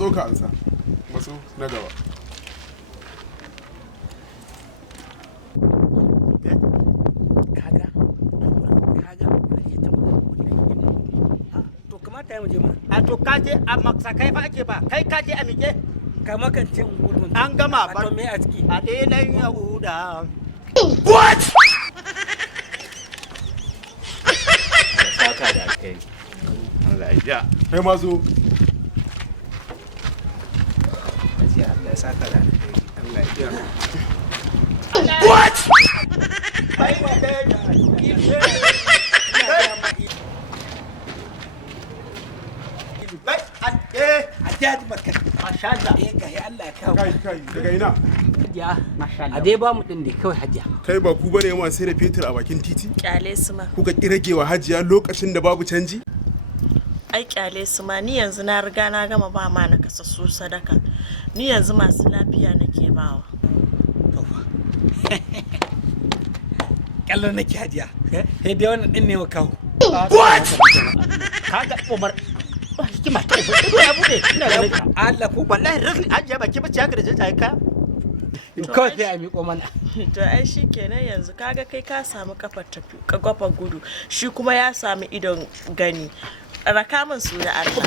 matso ka ansa matso na gaba kaga to kamata ya muje ma a to kaje a maksakai fa ake ba kai kaje a mike ka makancin gudun an gama ba to me a ciki a delan yahuda what saka da kai Allah ya kai ma zo Allah saka da Allah ya what bai wa da a jadi maka masha Allah ga ya Allah ya kawo kai daga ina hajiya masha Allah a dai ba mu din da kawai hajiya kai ba ku bane ma sai da fetur a bakin titi kyale su ma kuka kiragewa hajiya lokacin da babu canji ai kyale su ma ni yanzu na riga na gama ba ma na kasassu sadaka ni yanzu masu lafiya nake bawa kallon nake hajiya sai dai wannan din ne wa kawo what kaga Umar hikima ta ido ya bude ina da Allah ku wallahi rashin ajiya baki bace haka da jajaye ka kawai sai a miƙo mana to ai shikenan yanzu kaga kai ka samu kafar tafi kafar gudu shi kuma ya samu idon gani raka min su da arha